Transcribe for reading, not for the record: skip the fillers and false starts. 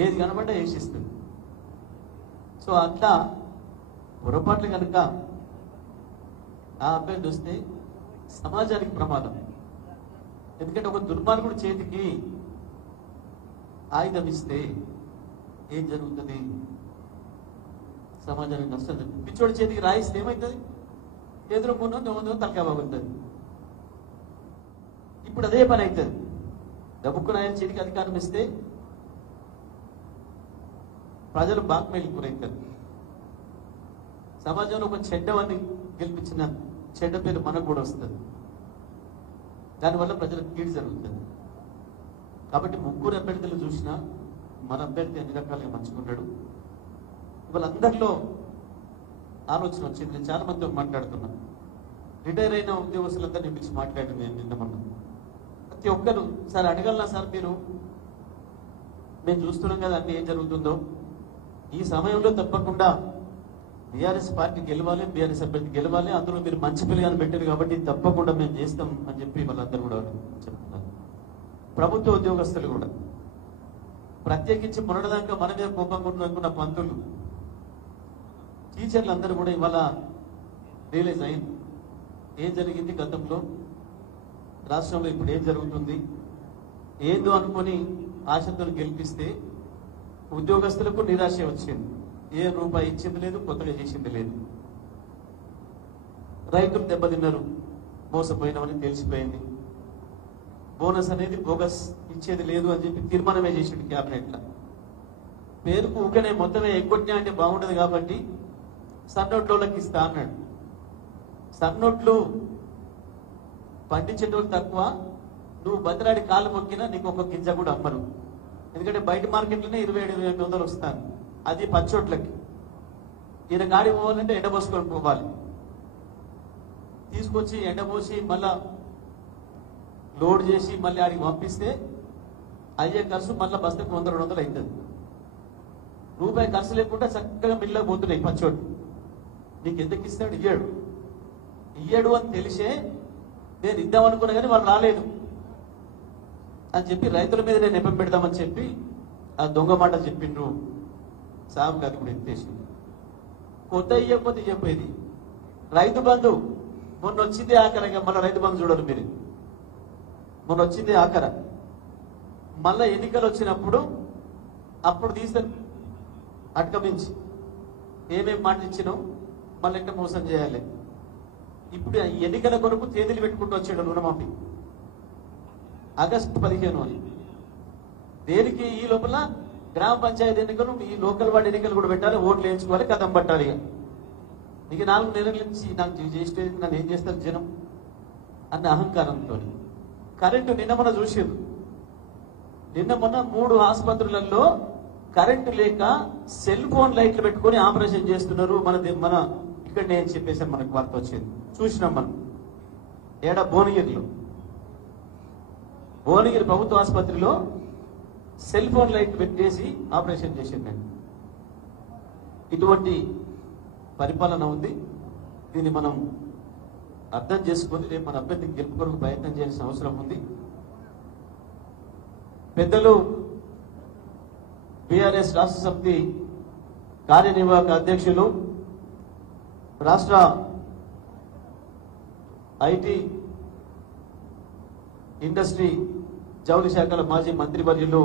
ఏది కనబడ్డా వేసిస్తుంది. సో అట్లా పొరపాట్లు కనుక ఆ అబ్బాయిని చూస్తే సమాజానికి ప్రమాదం. ఎందుకంటే ఒక దుర్మార్గుడు చేతికి ఆయుధం ఇస్తే ఏం జరుగుతుంది? సమాజానికి నష్టం జరుగుతుంది. పిచ్చోడి చేతికి రాయిస్తే ఏమవుతుంది? ఎదురుకున్న దొంగ తలకాయ బాగుంటుంది. ఇప్పుడు అదే పని అవుతుంది. డబ్బుకు నాయన చేతికి అధికారం ఇస్తే ప్రజలు బాక్మెయిల్కి గురవుతారు. సమాజంలో ఒక చెడ్డవన్నీ గెలిపించిన చెడ్డ పేరు మనకు కూడా వస్తుంది. దానివల్ల ప్రజలకు కీడు జరుగుతుంది. కాబట్టి ముగ్గురు అభ్యర్థులు చూసినా మన అభ్యర్థి అన్ని రకాలుగా మంచుకున్నాడు. వాళ్ళందరిలో ఆలోచన వచ్చింది. నేను చాలా మందితో మాట్లాడుతున్నాను. రిటైర్ అయిన ఉద్యోగస్తులందరినీ పిలిచి మాట్లాడాను నేను నిన్న మొన్న. ప్రతి ఒక్కరు సార్ అడగలనా సార్, మేము చూస్తున్నాం కదా అన్ని ఏం జరుగుతుందో. ఈ సమయంలో తప్పకుండా బీఆర్ఎస్ పార్టీ గెలవాలి, బీఆర్ఎస్ అభ్యర్థి గెలవాలి, అందులో మీరు మంచి పిల్లగాని పెట్టారు కాబట్టి తప్పకుండా మేము చేస్తాం అని చెప్పి వాళ్ళందరూ కూడా చెప్తున్నారు. ప్రభుత్వ ఉద్యోగస్తులు కూడా ప్రత్యేకించి మొన్నటిదాకా మన మీద కోపంగా అనుకున్న పంతులు, టీచర్లు అందరూ కూడా ఇవాళ రియలైజ్ అయింది ఏం జరిగింది గతంలో, రాష్ట్రంలో ఇప్పుడు ఏం జరుగుతుంది, ఏందో అనుకుని ఆశతో గెలిపిస్తే ఉద్యోగస్తులకు నిరాశ వచ్చింది. ఏ రూపాయి ఇచ్చింది లేదు, కొత్తగా చేసింది లేదు. రైతులు దెబ్బతిన్నారు, మోసపోయినామని తెలిసిపోయింది. బోనస్ అనేది బోగస్ ఇచ్చేది లేదు అని చెప్పి తీర్మానమే చేసిండు క్యాబినెట్లో. పేరుకు ఊకనే మొత్తమే ఎగ్గొట్టినా అంటే బాగుండదు కాబట్టి సన్నోట్లోకి ఇస్తా అన్నాడు. సన్నోట్లు పండించేటోళ్ళు తక్కువ, నువ్వు బతిరాడి కాళ్ళు మొక్కినా నీకు ఒక గింజ కూడా అమ్మరు. ఎందుకంటే బయట మార్కెట్లోనే 27-28 వస్తాను, అది పచ్చోట్లకి. ఈయన గాడి పోవాలంటే ఎండబోసుకొని పోవాలి. తీసుకొచ్చి ఎండబోసి మళ్ళా లోడ్ చేసి మళ్ళీ ఆడికి పంపిస్తే అయ్యే ఖర్చు మళ్ళీ బస్తకు 100-200 అవుతుంది. రూపాయి ఖర్చు లేకుండా చక్కగా మిల్లకు పోతున్నాయి పచ్చోట్లు. నీకు ఎందుకు ఇస్తాడు? ఇయ్యడు అని తెలిసే నేను ఇద్దామనుకున్నా కానీ వాళ్ళు రాలేదు అని చెప్పి రైతుల మీద నేను నెపం పెడదామని చెప్పి ఆ దొంగ మాట చెప్పిండ్రు. సాగు గారు కూడా ఎత్తేసింది. కొత్త ఇయ్యకపోతే చెప్పేది రైతు బంధు మొన్న వచ్చింది ఆఖరగా. మళ్ళీ రైతు బంధు చూడరు మీరు, మొన్న వచ్చింది ఆఖర. మళ్ళా ఎన్నికలు వచ్చినప్పుడు అప్పుడు తీసే అటకమించి ఏమేమి మాట ఇచ్చినావు మళ్ళీ ఎట్లా మోసం చేయాలి. ఇప్పుడు ఎన్నికల కొరకు తేదీలు పెట్టుకుంటూ వచ్చాడు రుణమాఫీ ఆగస్టు 15 అని. దేనికి? ఈ లోపల గ్రామ పంచాయతీ ఎన్నికలు, ఈ లోకల్ వార్డు ఎన్నికలు కూడా పెట్టాలి, ఓట్లు వేయించుకోవాలి, కథం పట్టాలి. ఇక 4 నెలల నుంచి నాకు చేస్తే నన్ను ఏం చేస్తారు జనం అన్న అహంకారంతో. కరెంటు నిన్న మొన్న చూసారు. నిన్న మొన్న 3 ఆసుపత్రులలో కరెంటు లేక సెల్ ఫోన్ లైట్లు పెట్టుకొని ఆపరేషన్ చేస్తున్నారు. మన ఇక్కడ నేను చెప్పేసి మనకు వార్త వచ్చింది, చూసినాం మనం. ఏడా భువనగిరిలో, భువనగిరి ప్రభుత్వ ఆసుపత్రిలో సెల్ ఫోన్ లైట్ పెట్టేసి ఆపరేషన్ చేసిందండి. ఇటువంటి పరిపాలన ఉంది. దీన్ని మనం అర్థం చేసుకొని రేపు మన అభ్యర్థికి గెలుపు కొరకు ప్రయత్నం చేయాల్సిన అవసరం ఉంది. పెద్దలు బీఆర్ఎస్ రాష్ట్ర సమితి కార్యనిర్వాహక అధ్యక్షులు, రాష్ట్ర ఐటీ ఇండస్ట్రీ జౌళి శాఖల మాజీ మంత్రివర్యులు